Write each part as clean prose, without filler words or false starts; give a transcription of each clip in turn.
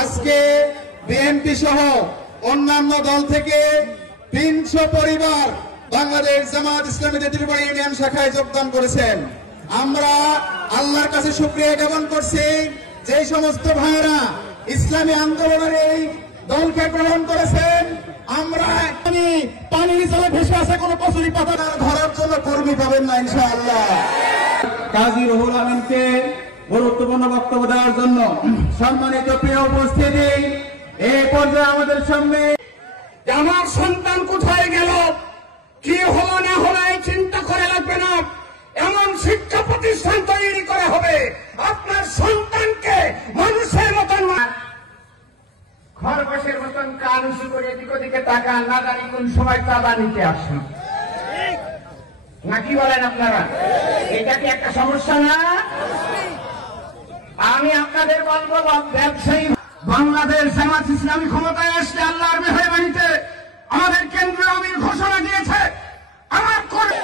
আজকে বিএনপি সহ অন্যান্য দল থেকে 300 পরিবার বাংলাদেশ জামাত ইসলামী ত্রিপুরা ইউনিয়ন শাখায় যোগদান করেছেন। আমরা আল্লাহর কাছে শুকরিয়া জ্ঞাপন করছি যে সমস্ত ভাইয়েরা ইসলামী আন্দোলনের এই দলকে গ্রহণ করেছেন। আমরা পানির নিচে ভেসে আছে কোনো কচুরি পাতা ধরার জন্য কর্মী পাবেন না ইনশাআল্লাহ। কাজী রুহুল আমিনকে গুরুত্বপূর্ণ বক্তব্য দেওয়ার জন্য সম্মানিত প্রিয় উপস্থিতি, এই পর্যায়ে আমাদের সামনে আমার সন্তান কোথায় গেল, কি হলো না হলো এই চিন্তা করে লাগবে না। এমন শিক্ষা প্রতিষ্ঠান তৈরি করা হবে আপনার সন্তানকে মানুষের মতন, খরগোশের মতন কান উঁচু করে এদিক ওদিকে তাকান, না জানি কোন সময় চাঁদা নিতে আসেন নাকি বলেন আপনারা? এটা কি একটা সমস্যা না? আমি আপনাদের বলবো ব্যবসায়ী বাংলাদেশ জামাত ইসলামী ক্ষমতায় আসলে আল্লাহর মেহরবানিতে আমাদের কেন্দ্রীয় আমির ঘোষণা দিয়েছে আমার করে।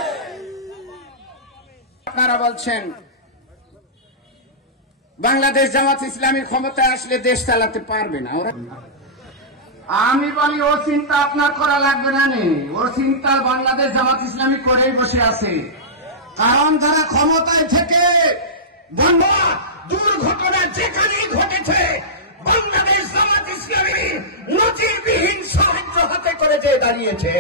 আপনারা বলছেন বাংলাদেশ জামাত ইসলামী ক্ষমতায় আসলে দেশ চালাতে পারবে না। আমি বলি ও চিন্তা আপনার করা লাগবে না, ও চিন্তা বাংলাদেশ জামাত ইসলামী করেই বসে আছে। কারণ যারা ক্ষমতায় থেকে দুর্ঘটনা যেখানেই ঘটেছে বাংলাদেশ জামাত ইসলামী নজিরবিহীন সাহায্য হাতে করে যে দাঁড়িয়েছে।